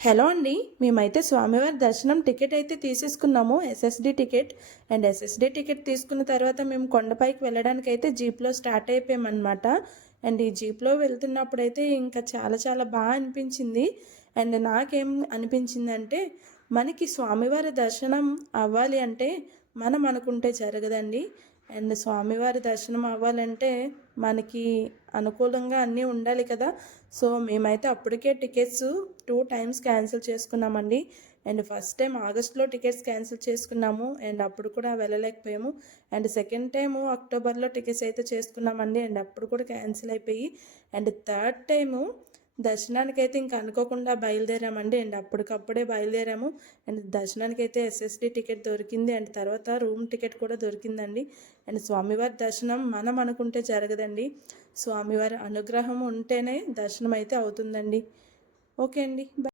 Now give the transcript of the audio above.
Hello అండి, మేమైతే స్వామివారి దర్శనం టికెట్ అయితే తీసేసుకున్నాము, SSD ticket. And SSD ticket తీసుకున్న తర్వాత మేము కొండపైకి వెళ్ళడానికి అయితే జీప్లో స్టార్ట్ అయిపోయామన్నమాట. అండ్ ఈ జీప్లో వెళ్తున్నప్పుడైతే ఇంకా చాలా చాలా బాగా అనిపించింది. అండ్ నాకేం అనిపించిందంటే, మనకి స్వామివారి దర్శనం అవ్వాలి అంటే మనం అనుకుంటే జరగదండి. అండ్ స్వామివారి దర్శనం అవ్వాలంటే మనకి అనుకూలంగా అన్నీ ఉండాలి కదా. సో మేమైతే అప్పటికే టికెట్స్ 2 టైమ్స్ క్యాన్సిల్ చేసుకున్నామండి. అండ్ ఫస్ట్ టైం ఆగస్ట్లో టికెట్స్ క్యాన్సిల్ చేసుకున్నాము, అండ్ అప్పుడు కూడా వెళ్ళలేకపోయాము. అండ్ సెకండ్ టైము అక్టోబర్లో టికెట్స్ అయితే చేసుకున్నామండి, అండ్ అప్పుడు కూడా క్యాన్సిల్ అయిపోయి. అండ్ థర్డ్ టైము దర్శనానికి అయితే ఇంకా అనుకోకుండా బయలుదేరామండి, అండ్ అప్పటికప్పుడే బయలుదేరాము. అండ్ దర్శనానికి అయితే ఎస్ఎస్డి టికెట్ దొరికింది, అండ్ తర్వాత రూమ్ టికెట్ కూడా దొరికిందండి. అండ్ స్వామివారి దర్శనం మనం అనుకుంటే జరగదండి, స్వామివారి అనుగ్రహం ఉంటేనే దర్శనం అయితే అవుతుందండి. ఓకే అండి.